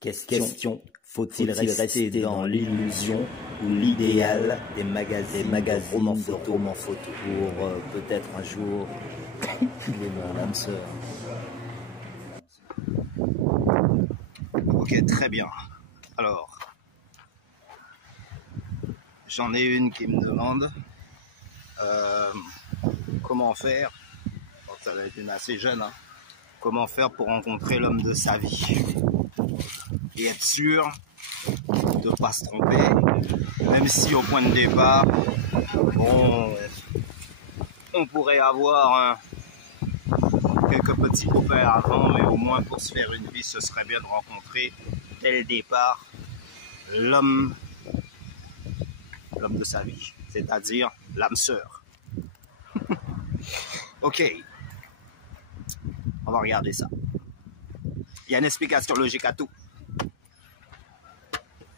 Question, faut-il rester dans l'illusion ou l'idéal des magazines romans photo pour peut-être un jour trouver mon âme sœur? Ok, très bien. Alors, j'en ai une qui me demande comment faire, ça va être une assez jeune, hein, comment faire pour rencontrer l'homme de sa vie et être sûr de ne pas se tromper, même si au point de départ, on pourrait avoir quelques petits copains avant, mais au moins pour se faire une vie, ce serait bien de rencontrer dès le départ l'homme de sa vie, c'est-à-dire l'âme sœur. Ok, on va regarder ça. Il y a une explication logique à tout.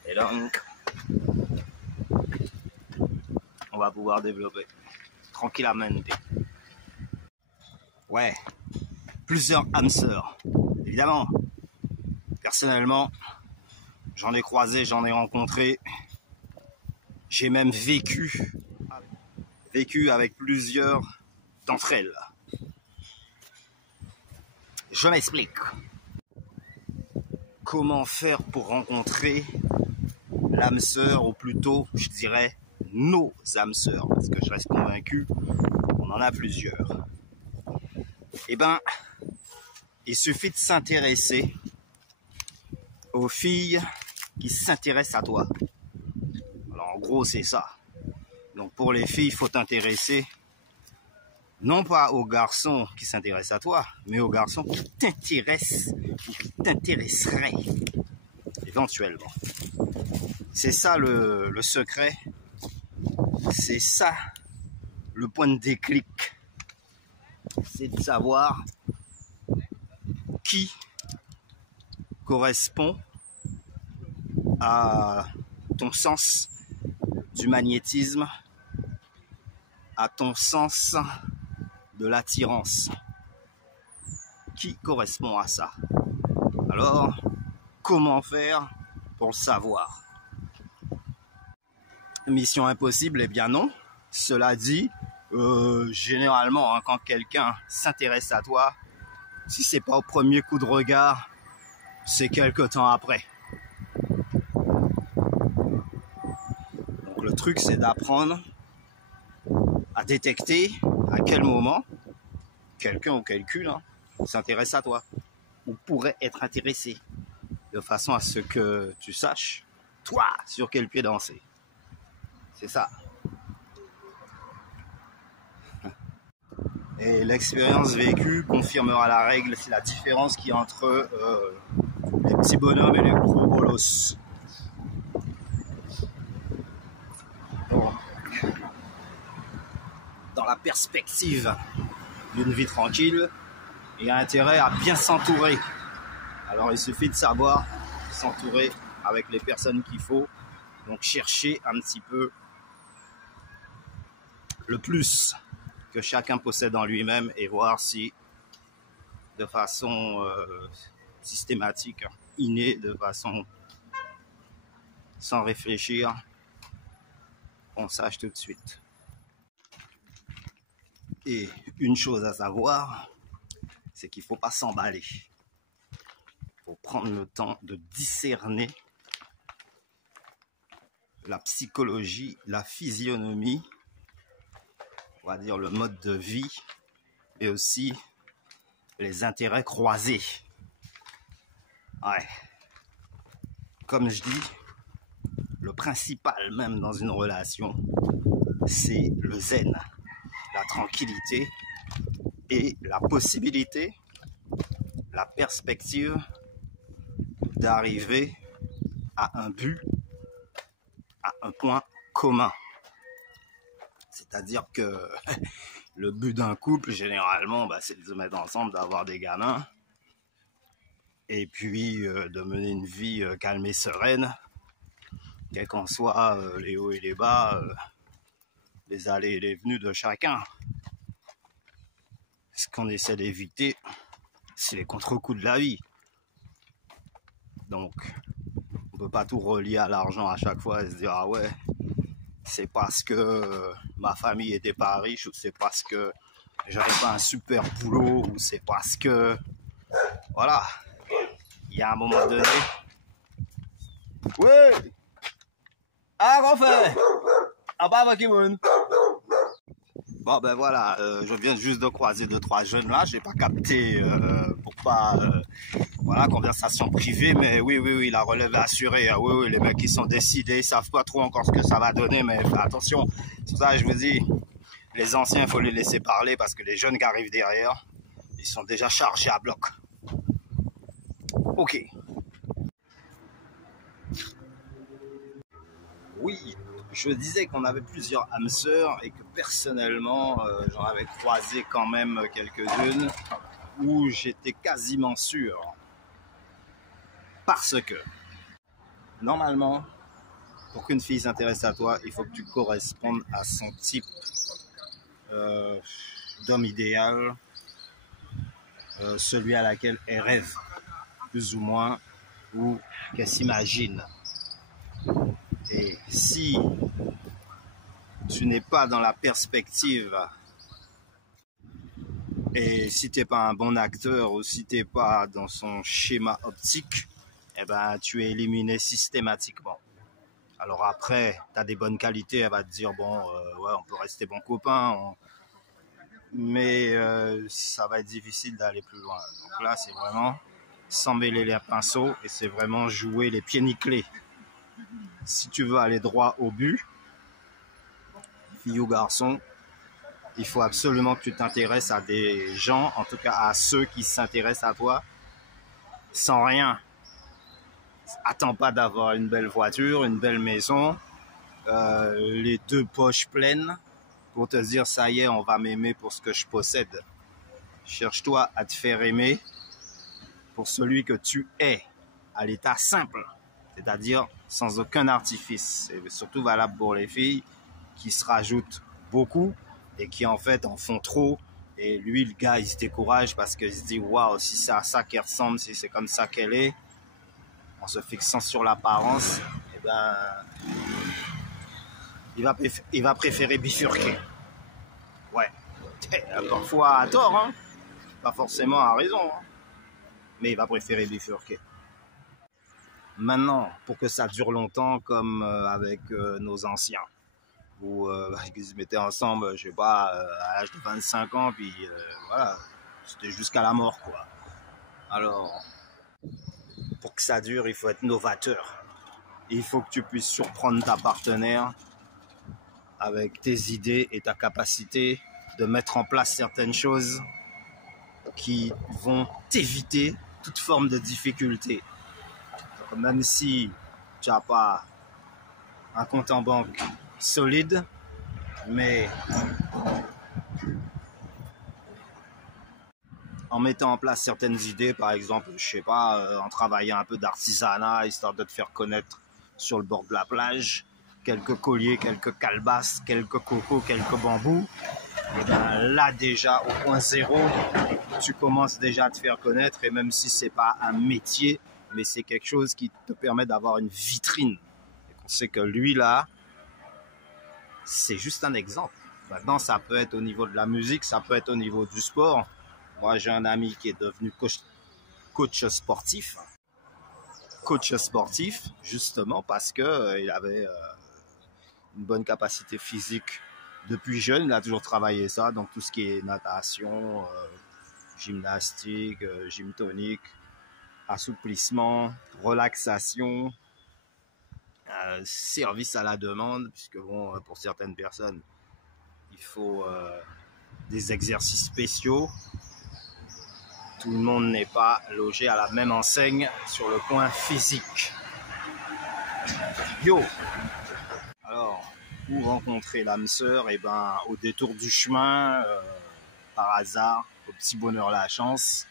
Et donc, on va pouvoir développer tranquillement. Ouais, plusieurs âmes sœurs, évidemment. Personnellement, j'en ai croisé, j'en ai rencontré. J'ai même vécu avec plusieurs d'entre elles. Je m'explique. Comment faire pour rencontrer l'âme sœur, ou plutôt, je dirais, nos âmes sœurs, parce que je reste convaincu qu'on en a plusieurs. Eh ben, il suffit de s'intéresser aux filles qui s'intéressent à toi. Alors, en gros, c'est ça. Donc, pour les filles, il faut t'intéresser non pas aux garçons qui s'intéressent à toi, mais aux garçons qui t'intéressent ou qui t'intéresseraient éventuellement. C'est ça le secret. C'est ça le point de déclic. C'est de savoir qui correspond à ton sens du magnétisme, à ton sens de l'attirance. Qui correspond à ça? Alors, comment faire pour le savoir? Mission impossible? Eh bien non. Cela dit, généralement, hein, quand quelqu'un s'intéresse à toi, si c'est pas au premier coup de regard, c'est quelque temps après. Donc le truc, c'est d'apprendre à détecter à quel moment quelqu'un ou quelqu'une s'intéresse à toi ou pourrait être intéressé, de façon à ce que tu saches, toi, sur quel pied danser. C'est ça. Et l'expérience vécue confirmera la règle. C'est la différence qu'il y a entre les petits bonhommes et les gros bolos. Donc, dans la perspective d'une vie tranquille, il y a intérêt à bien s'entourer. Alors il suffit de savoir s'entourer avec les personnes qu'il faut. Donc chercher un petit peu le plus que chacun possède en lui-même et voir si de façon systématique, innée, de façon sans réfléchir, on sache tout de suite. Et une chose à savoir, c'est qu'il ne faut pas s'emballer. Il faut prendre le temps de discerner la psychologie, la physionomie, on va dire le mode de vie, et aussi les intérêts croisés. Ouais. Comme je dis, le principal même dans une relation, c'est le zen, la tranquillité et la possibilité, la perspective d'arriver à un but, à un point commun. C'est-à-dire que le but d'un couple, généralement, c'est de se mettre ensemble, d'avoir des gamins, et puis de mener une vie calme et sereine, quels qu'en soient les hauts et les bas, les allées et les venues de chacun. Ce qu'on essaie d'éviter, c'est les contre-coups de la vie. Donc, on peut pas tout relier à l'argent à chaque fois et se dire, ah ouais, c'est parce que ma famille était pas riche, ou c'est parce que j'avais pas un super boulot, ou c'est parce que, voilà, il y a un moment donné. Ouais! Ah, qu'on fait? Ah, bah, avec Kimoun. Bon, ben voilà, je viens juste de croiser 2-3 jeunes là, j'ai pas capté pour pas, voilà, conversation privée, mais oui, la relève est assurée. Ah, oui, les mecs, ils sont décidés, ils savent pas trop encore ce que ça va donner, mais faites attention. C'est ça, je vous dis, les anciens, il faut les laisser parler parce que les jeunes qui arrivent derrière, ils sont déjà chargés à bloc. Ok. Oui, je disais qu'on avait plusieurs âmes sœurs et que personnellement, j'en avais croisé quand même quelques-unes où j'étais quasiment sûr. Parce que, normalement, pour qu'une fille s'intéresse à toi, il faut que tu correspondes à son type d'homme idéal, celui à laquelle elle rêve, plus ou moins, ou qu'elle s'imagine. Et si tu n'es pas dans la perspective, et si tu n'es pas un bon acteur, ou si tu n'es pas dans son schéma optique, eh ben, tu es éliminé systématiquement. Alors après, tu as des bonnes qualités, elle va te dire, bon, ouais, on peut rester bons copains, mais ça va être difficile d'aller plus loin. Donc là, c'est vraiment sans mêler les pinceaux, et c'est vraiment jouer les pieds nickelés. Si tu veux aller droit au but, fille ou garçon, il faut absolument que tu t'intéresses à des gens, en tout cas à ceux qui s'intéressent à toi, sans rien. Attends pas d'avoir une belle voiture, une belle maison, les deux poches pleines pour te dire ça y est, on va m'aimer pour ce que je possède. Cherche-toi à te faire aimer pour celui que tu es, à l'état simple, c'est-à-dire sans aucun artifice. C'est surtout valable pour les filles qui se rajoutent beaucoup et qui en fait en font trop. Et lui, le gars, il se décourage parce qu'il se dit waouh, si c'est à ça qu'elle ressemble, si c'est comme ça qu'elle est, en se fixant sur l'apparence, eh ben, il va préférer bifurquer. Ouais, parfois à tort, hein, pas forcément à raison, hein, mais il va préférer bifurquer. Maintenant, pour que ça dure longtemps, comme avec nos anciens, où ils se mettaient ensemble, je sais pas, à l'âge de 25 ans, puis voilà, c'était jusqu'à la mort, quoi. Alors, pour que ça dure, il faut être novateur. Il faut que tu puisses surprendre ta partenaire avec tes idées et ta capacité de mettre en place certaines choses qui vont t'éviter toute forme de difficulté. Donc, même si tu n'as pas un compte en banque solide, mais en mettant en place certaines idées, par exemple, je sais pas, en travaillant un peu d'artisanat, histoire de te faire connaître sur le bord de la plage, quelques colliers, quelques calebasses, quelques cocos, quelques bambous, et bien là déjà, au point zéro, tu commences déjà à te faire connaître, et même si c'est pas un métier, mais c'est quelque chose qui te permet d'avoir une vitrine. Et qu'on sait que lui là, c'est juste un exemple. Maintenant, ça peut être au niveau de la musique, ça peut être au niveau du sport. Moi, j'ai un ami qui est devenu coach sportif. Coach sportif, justement, parce que il avait une bonne capacité physique depuis jeune. Il a toujours travaillé ça, donc tout ce qui est natation, gymnastique, gym tonique, assouplissement, relaxation, service à la demande, puisque bon, pour certaines personnes, il faut des exercices spéciaux. Tout le monde n'est pas logé à la même enseigne sur le point physique. Yo! Alors, où rencontrer l'âme sœur? Eh ben, au détour du chemin, par hasard, au petit bonheur la chance.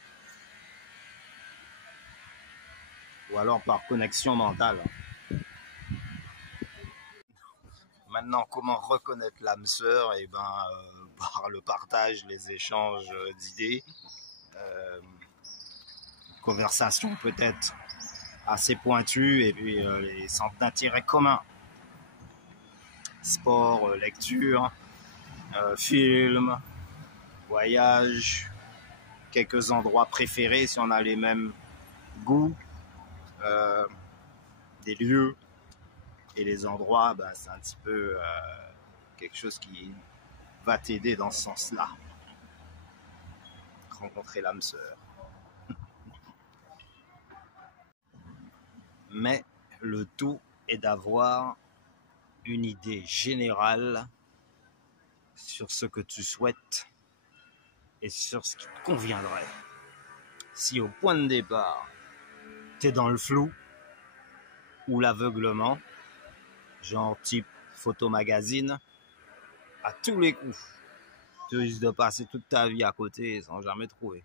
Ou alors par connexion mentale. Maintenant, comment reconnaître l'âme sœur? Eh ben, par le partage, les échanges d'idées. Conversation peut-être assez pointus et puis les centres d'intérêt communs. Sport, lecture, film, voyage, quelques endroits préférés si on a les mêmes goûts, des lieux et les endroits, ben, c'est un petit peu quelque chose qui va t'aider dans ce sens-là. Rencontrer l'âme sœur. Mais le tout est d'avoir une idée générale sur ce que tu souhaites et sur ce qui te conviendrait. Si au point de départ, tu es dans le flou ou l'aveuglement, genre type photomagazine, à tous les coups, tu risques de passer toute ta vie à côté sans jamais trouver.